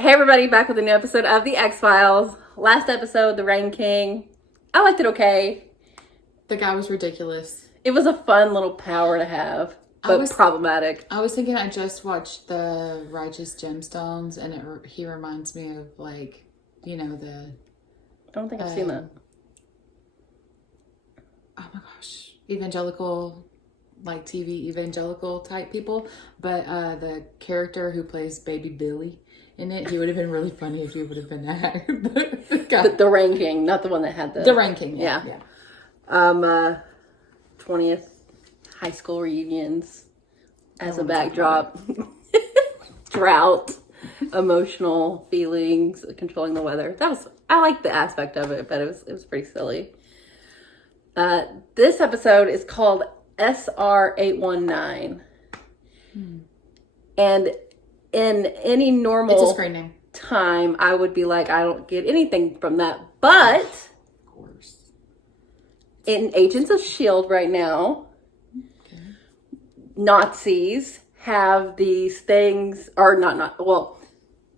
Hey everybody, back with a new episode of The X-Files. Last episode, The Rain King. I liked it okay. The guy was ridiculous. It was a fun little power to have, but problematic. I was thinking I just watched The Righteous Gemstones, and he reminds me of, like, you know, the... I don't think I've seen that. Oh my gosh. Evangelical, like TV evangelical type people. But the character who plays Baby Billy in it, he would have been really funny if he would have been that. The Rain King, not the one that had the Rain King, yeah. 20th high school reunions as a backdrop. Drought, emotional feelings, controlling the weather. I liked the aspect of it, but it was pretty silly. This episode is called SR819. And in any normal it's a screen name. Time, I would be like, I don't get anything from that. But of course, in Agents of S.H.I.E.L.D. right now, Nazis have these things, or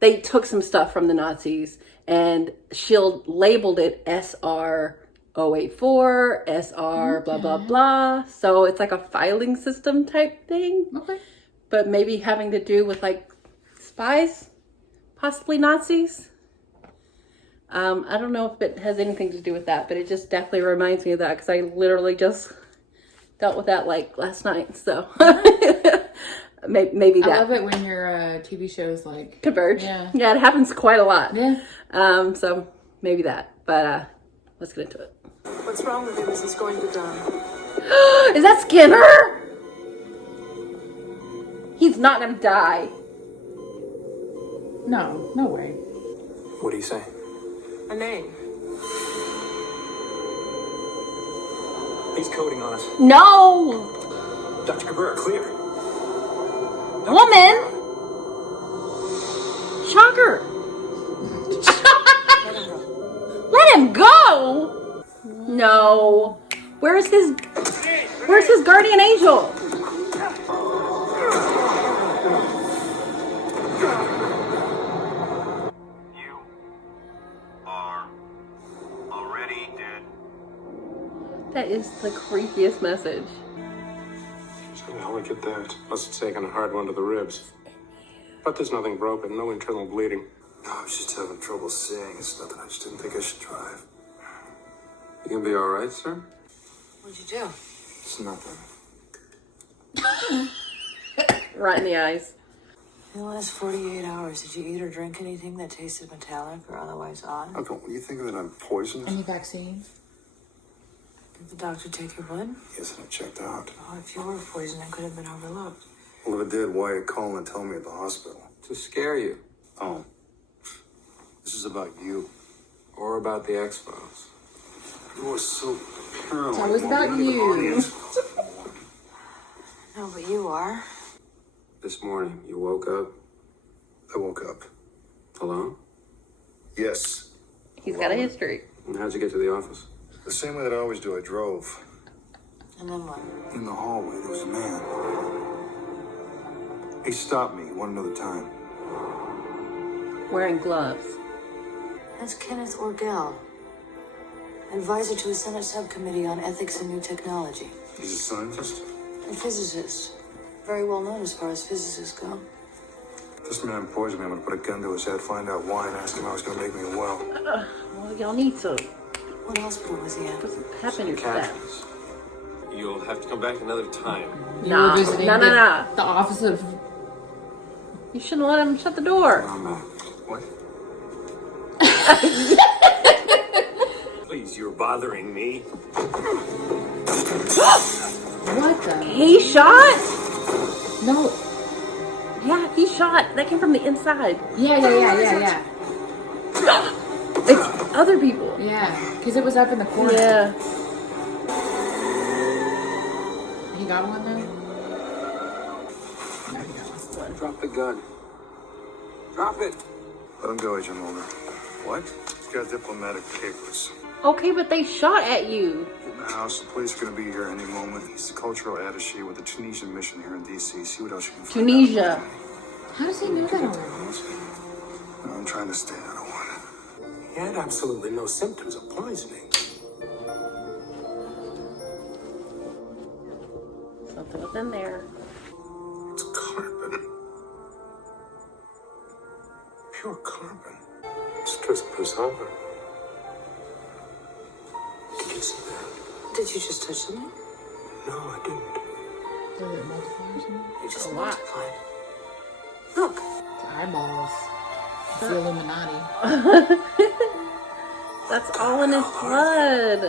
they took some stuff from the Nazis, and S.H.I.E.L.D. labeled it SR084, SR blah, blah, blah. So it's like a filing system type thing. Okay. But maybe having to do with, like, spies, possibly Nazis. I don't know if it has anything to do with that, but it just definitely reminds me of that, because I literally just dealt with that, like, last night. So maybe that. I love it when your TV shows, like, converge. Yeah, it happens quite a lot. Yeah. So maybe that. But let's get into it. What's wrong with him? Is he going to die? Is that Skinner? He's not gonna die. No way. What do you say? A name. He's coding on us. No! Dr. Cabrera, clear. Woman! Shocker! Let him go! No. Where's his guardian angel? You are already dead. That is the creepiest message. So now look at that. Must have taken a hard one to the ribs. But there's nothing broken, no internal bleeding. No, I was just having trouble seeing. It's nothing. I just didn't think I should drive. You gonna be all right, sir? What'd you do? It's nothing. Right in the eyes. In the last 48 hours, did you eat or drink anything that tasted metallic or otherwise odd? Uncle, you think that I'm poisoned? Any vaccine? Did the doctor take your blood? Yes, and I checked out. Oh, if you were poisoned, it could have been overlooked. Well, if it did, why you call and tell me at the hospital? To scare you. Oh. This is about you. Or about the X-Files. You are so paranoid. It's always about You're the you. audience. No, but you are. This morning, you woke up I woke up. alone? Yes. He's got a history. And how'd you get to the office? The same way that I always do. I drove. And then what? In the hallway, there was a man. He stopped me one another time. Wearing gloves. That's Kenneth Orgel, advisor to a Senate subcommittee on ethics and new technology. He's a scientist. A physicist. Very well known as far as physicists go. If this man poisoned me, I'm gonna put a gun to his head, find out why, and ask him how he's gonna make me well. Well, y'all need to What hospital was he at? put some pep in your step. You'll have to come back another time. You were visiting the office of... You shouldn't let him shut the door. I'm what? Please, you're bothering me. What the... He shot? No. Yeah, he shot. That came from the inside. Yeah. It's other people. Yeah, because it was up in the corner. Yeah. He got one then? Drop the gun. Drop it. Let him go, Agent Mulder. What? He's got diplomatic papers. Okay, but they shot at you. In the house, the police are going to be here any moment. He's the cultural attaché with the Tunisian mission here in D.C. See what else you can find Tunisia. out. How does he know that already? I'm trying to stay out of one. He had absolutely no symptoms of poisoning. Something was in there. It's carbon. Pure carbon. It's just bizarre. Did you see that? Did you just touch something? No, I didn't. Does it multiply or something? You just A lot. multiplied. Look. It's eyeballs. It's the Illuminati. That's all in his blood.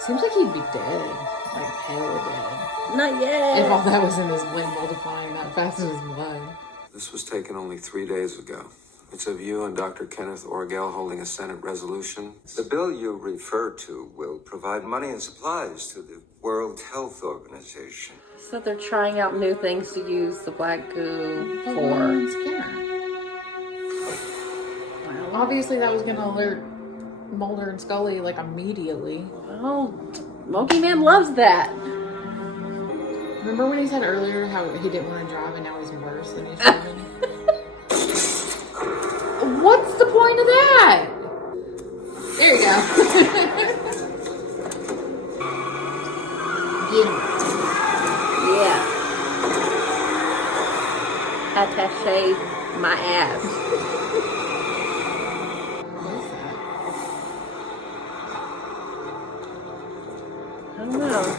Seems like he'd be dead. Like hella dead. Not yet. If all that was in his blood multiplying that fast in his blood. This was taken only 3 days ago. It's of you and Dr. Kenneth Orgel holding a Senate resolution. The bill you refer to will provide money and supplies to the World Health Organization. So they're trying out new things to use the black goo But for. Leonard Skinner. Well, Obviously, that was gonna alert Mulder and Scully like immediately. well, Monkey Man loves that. Remember when he said earlier how he didn't want to drive and now he's worse than he's driving? What's the point of that? There you go. Get him. Yeah. Attache my ass. What is that? I don't know.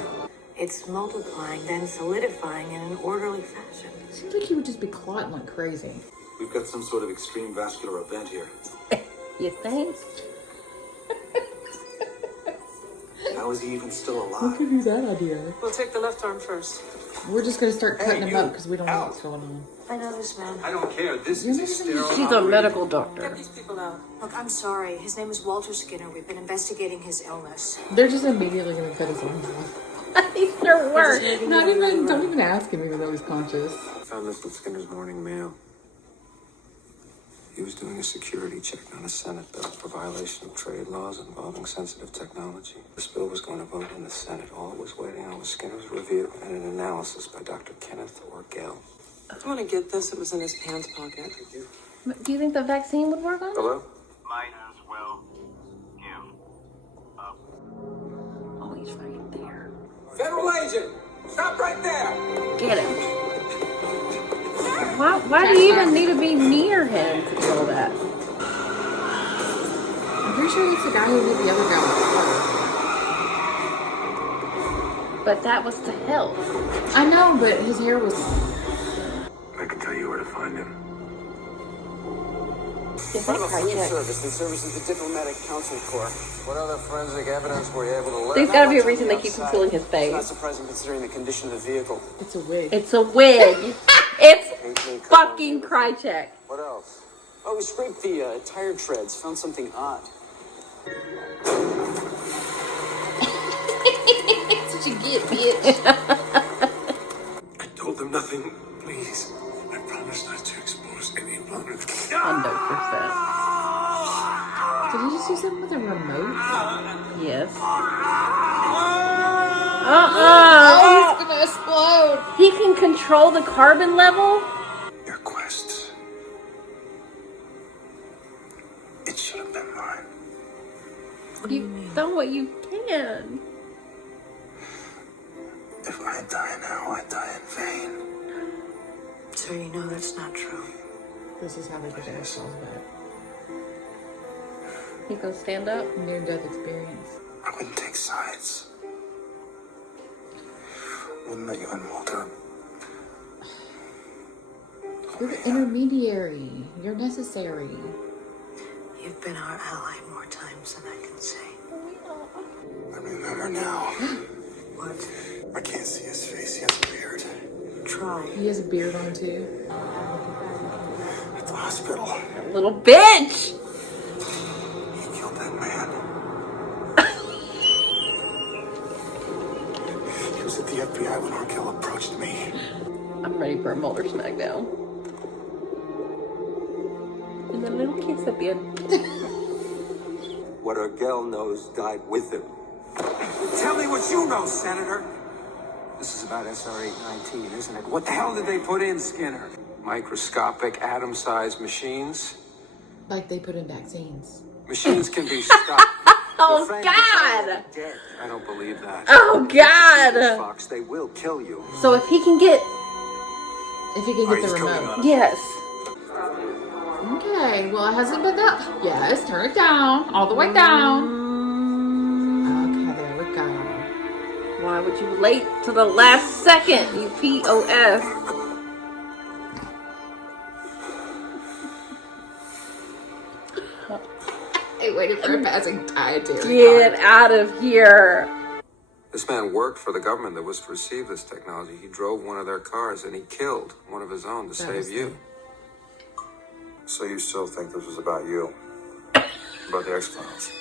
It's multiplying, then solidifying in an orderly fashion. Seems like he would just be clotting like crazy. We've got some sort of extreme vascular event here. You think? How is he even still Who alive? could do that idea? We'll take the left arm first. We're just gonna start cutting him you, up because we don't know out. what's going on. I know this man. I don't care. This You're is a not even- sterile She's a operation. medical doctor. These people out. Look, I'm sorry. His name is Walter Skinner. We've been investigating his illness. They're just immediately gonna cut his arms off. These are worse. Don't even ask him even though he's conscious. I found this with Skinner's morning mail. He was doing a security check on a Senate bill for violation of trade laws involving sensitive technology. This bill was going to vote in the Senate. All it was waiting on was Skinner's review and an analysis by Dr. Kenneth Orgel. I want to get this. It was in his pants pocket. Do you think the vaccine would work on it? Hello? Might as well give up. Oh, he's right there. Federal agent! Stop right there! Get him. Why do you even need to be near him to do all that? I'm pretty sure that's the guy who hit the other guy with the car. But that was to help. I know, but his hair was. I can tell you where to find him. Is that Krychek? Service and services the Diplomatic Council Corps. What other forensic evidence were you able to learn? There's got to be a reason they keep concealing his It's not face. surprising considering the condition of the vehicle. It's a wig. It's a wig. It's fucking Krychek. What else? Oh, we scraped the tire treads. Found something odd. That's what you get, bitch. I told them nothing. Please. I promise not to expose any of Leonard. 100%. Did he just do something with a remote? Yes. Oh, he's gonna explode. He can control the carbon level? Your quest. It should have been mine. You've done what you can. If I die now, I die in vain. So you know that's not true. This is how they get their souls back. He's gonna stand up? Near-death experience. I wouldn't take sides. Wouldn't let you in, Walter. You're the intermediary. You're necessary. You've been our ally more times than I can say. I remember now. What? I can't see his face. He has a beard. Try. He has a beard on too. At the hospital. Little bitch! He killed that man. He was at the FBI when Orgel approached me. I'm ready for a Mulder smackdown. And a little kiss at the end. What Orgel knows died with him. Tell me what you know, Senator. This is about SR-819, isn't it? What the hell did they put in, Skinner? Microscopic atom-sized machines Like they put in vaccines. Machines can be stopped. Oh, Your friend God. is already dead. I don't believe that. Oh, God. Fox, they will kill you. So if he can get... If you can get the remote. Yes. Okay, well, it hasn't been that. Yes, turn it down. All the way down. Okay, there we go. Why would you wait to the last second, you POS? Hey, waiting for a passing tide to Get out of here. This man worked for the government that was to receive this technology. He drove one of their cars and he killed one of his own to save you. So you still think this was about you? About the X-Files?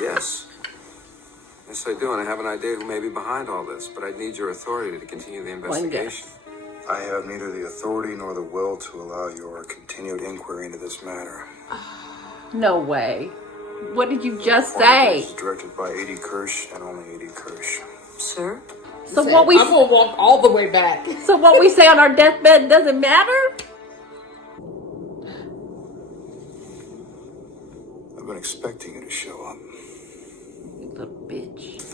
Yes. Yes, I do, and I have an idea who may be behind all this, but I need your authority to continue the investigation. I have neither the authority nor the will to allow your continued inquiry into this matter. No way. What did you just This say? is directed by A.D. Kirsch and only A.D. Kirsch. Sir? So what we I'm gonna walk all the way back. so what we say on our deathbed doesn't matter? I've been expecting you to show up. You little bitch.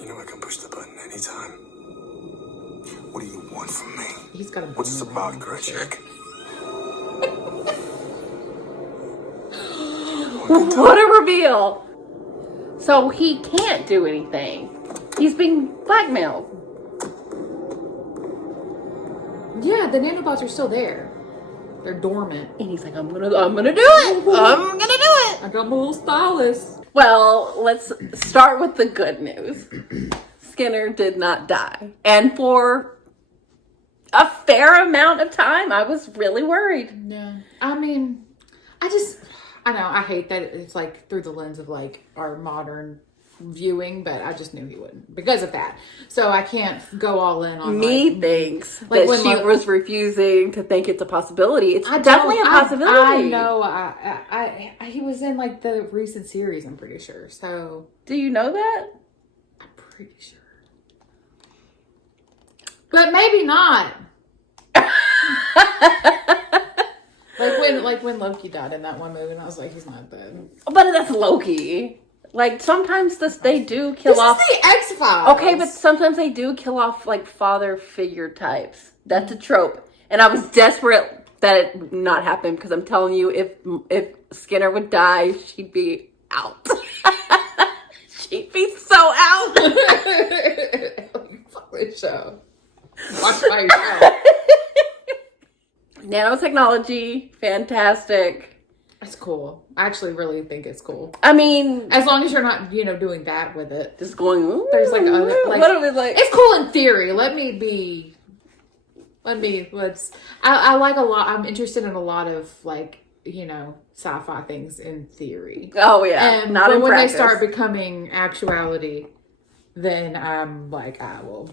You know I can push the button anytime. What do you want from me? He's got a. What's this about, Gretchen? What a reveal. So he can't do anything. He's being blackmailed. Yeah, the nanobots are still there. They're dormant. And he's like, I'm gonna do it. I'm gonna do it. I got my little stylus. Well, let's start with the good news. Skinner did not die. And for a fair amount of time, I was really worried. Yeah. I mean, I know, I hate that it's like through the lens of like our modern viewing, but I just knew he wouldn't because of that. So I can't go all in on Me like, thinks like that when she Lo- was refusing to think it's a possibility. It's I definitely a don't- possibility. I know. I he was in like the recent series, I'm pretty sure. So Do you know that? I'm pretty sure. But maybe not. Like when Loki died in that one movie, and I was like, he's not dead. But that's Loki. Like sometimes they do kill This off. is the X-Files. Okay, but sometimes they do kill off like father figure types. That's a trope, and I was desperate that it not happen because I'm telling you, if Skinner would die, she'd be out. She'd be so out. Fuck this show. Watch my show. Nanotechnology, fantastic. It's cool. I actually really think it's cool. I mean, As long as you're not, doing that with it. just going. Ooh, There's like other, like, what are we like? it's cool in theory. I like a lot. I'm interested in a lot of like, sci-fi things in theory. Oh yeah, And not in when practice. they start becoming actuality, then I'm like, I will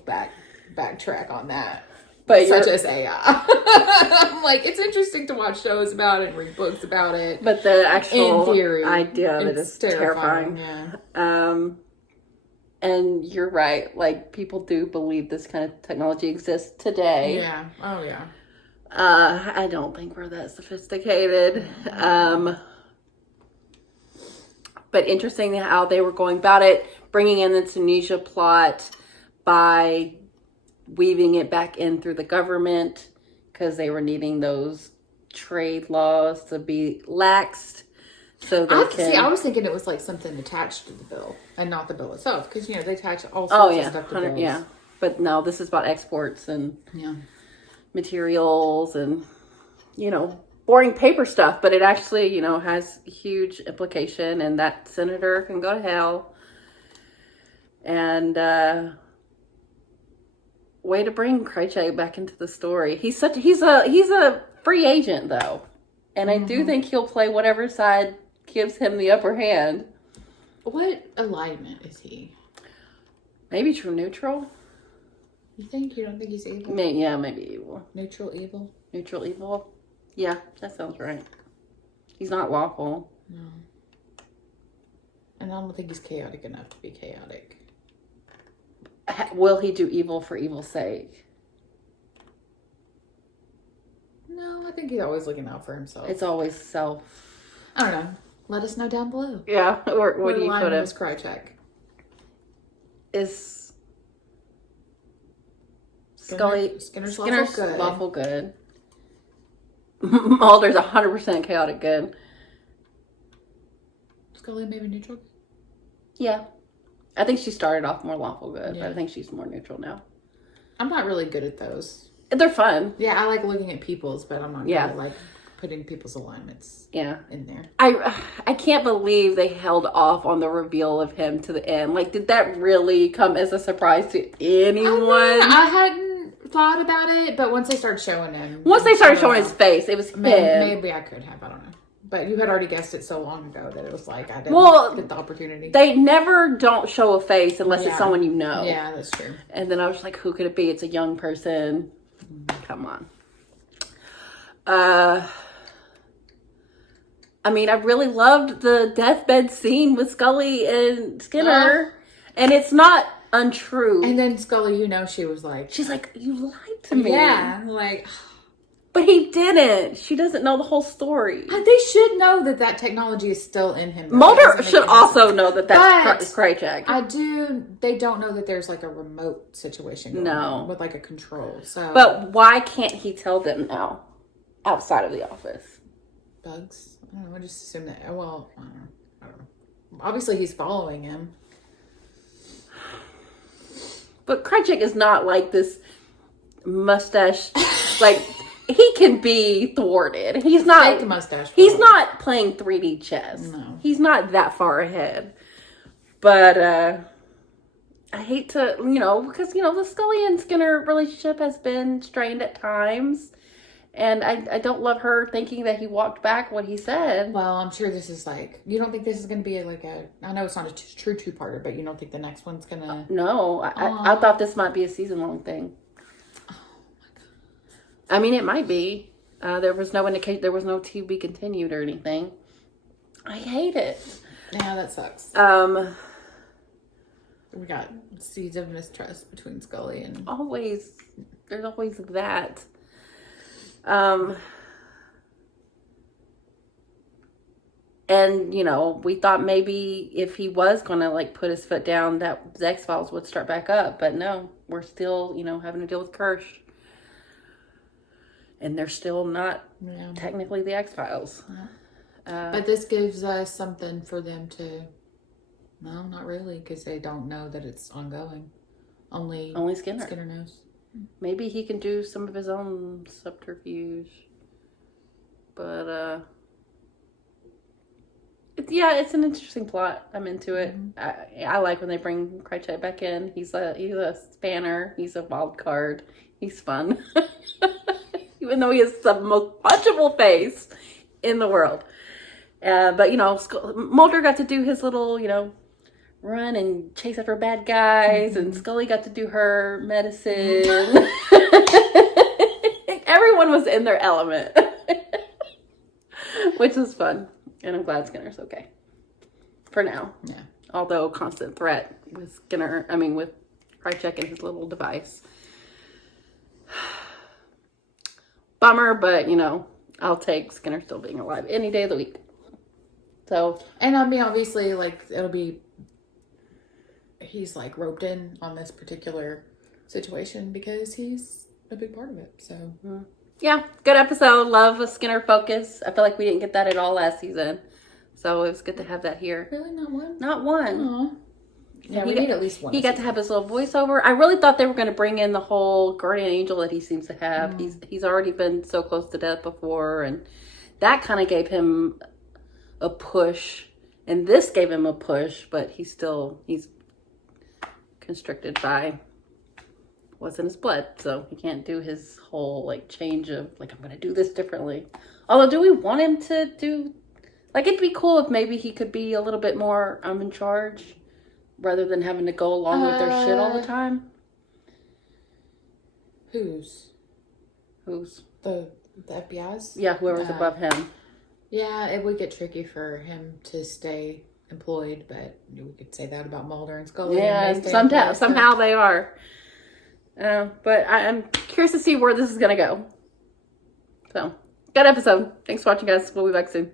backtrack on that. But Such you're- as AI. I'm like, it's interesting to watch shows about it and read books about it. But the actual In theory, idea of it it's is terrifying. Yeah. And you're right. Like people do believe this kind of technology exists today. Yeah. Oh yeah. I don't think we're that sophisticated. But interesting how they were going about it, bringing in the Tunisia plot by weaving it back in through the government because they were needing those trade laws to be laxed. So they I was thinking it was like something attached to the bill and not the bill itself because they attach all sorts of stuff to bills. Yeah. But no, this is about exports and Yeah. materials and boring paper stuff, but it actually has huge implication, and that senator can go to hell. And way to bring Krychek back into the story. He's a free agent though, and I do think he'll play whatever side gives him the upper hand. What alignment is he? Maybe true neutral. You don't think he's evil? Maybe evil. Neutral evil? Neutral evil. Yeah, that sounds right. He's not lawful. No. And I don't think he's chaotic enough to be chaotic. Will he do evil for evil's sake? No, I think he's always looking out for himself. It's always self. I don't know. Let us know down below. Yeah, or what do you put him? Was Krychek? Is Scully Skinner's lawful good. Mulder's 100% chaotic good. Scully maybe neutral. Yeah, I think she started off more lawful good, Yeah. but I think she's more neutral now. I'm not really good at those. They're fun. Yeah, I like looking at people's, but I'm not good at like putting people's alignments. Yeah, in there. I can't believe they held off on the reveal of him to the end. Like, did that really come as a surprise to anyone? I hadn't thought about it, but once they started showing him, Once they started showing his face, it was him. Maybe I could have. I don't know. But you had already guessed it so long ago that it was like I didn't get the opportunity. They never don't show a face unless it's someone you know. Yeah, that's true. And then I was like, who could it be? It's a young person. Come on. I mean, I really loved the deathbed scene with Scully and Skinner. And it's not untrue. And then Scully, she was like... She's like, you lied to me. Yeah, like... But he didn't. She doesn't know the whole story. They should know that technology is still in him. Mulder should also know that that's Krychek. They don't know that there's like a remote situation going on with like a control. So, but why can't he tell them now outside of the office? Bugs? I don't know. I just assume that. Well, I don't know. Obviously, he's following him. But Krychek is not like this mustache, like... He can be thwarted. He's not fake mustache. He's not playing 3D chess. No. He's not that far ahead. But I hate to, because the Scully and Skinner relationship has been strained at times, and I don't love her thinking that he walked back what he said. Well, I'm sure this is like, you don't think this is going to be like I know it's not a true two-parter, but you don't think the next one's going to... No, I thought this might be a season-long thing. I mean, it might be. There was no indication. There was no to be continued or anything. I hate it. Yeah, that sucks. We got seeds of mistrust between Scully and... There's always that. And, we thought maybe if he was going to, put his foot down, that the X-Files would start back up. But no, we're still, having to deal with Kirsch. And they're still not technically the X-Files. Yeah. But this gives us something for them to... No, not really, because they don't know that it's ongoing. Only Skinner. Skinner knows. Maybe he can do some of his own subterfuge. But, it's an interesting plot. I'm into it. Mm-hmm. I like when they bring Krychek back in. He's a spanner. He's a wild card. He's fun. Even though he has the most punchable face in the world. But, Mulder got to do his little, run and chase after bad guys. And Scully got to do her medicine. Everyone was in their element. Which is fun. And I'm glad Skinner's okay. For now. Yeah. Although constant threat with with Krychek and his little device. Bummer, but I'll take Skinner still being alive any day of the week. So, and I mean, obviously, it'll be he's roped in on this particular situation because he's a big part of it. So, yeah, good episode. Love a Skinner focus. I feel like we didn't get that at all last season, so it was good to have that here. Really, not one. Not one. Aww. Yeah, we need at least one. He got to have his little voiceover. I really thought they were going to bring in the whole guardian angel that he seems to have. He's already been so close to death before, and that kind of gave him a push. And this gave him a push, but he's constricted by what's in his blood, so he can't do his whole change of I'm going to do this differently. Although, do we want him to do it'd be cool if maybe he could be a little bit more in charge. Rather than having to go along with their shit all the time. Who's? The FBI's? Yeah, whoever's above him. Yeah, it would get tricky for him to stay employed, but we could say that about Mulder and Scully. Yeah, somehow they are. But I'm curious to see where this is going to go. So, good episode. Thanks for watching, guys. We'll be back soon.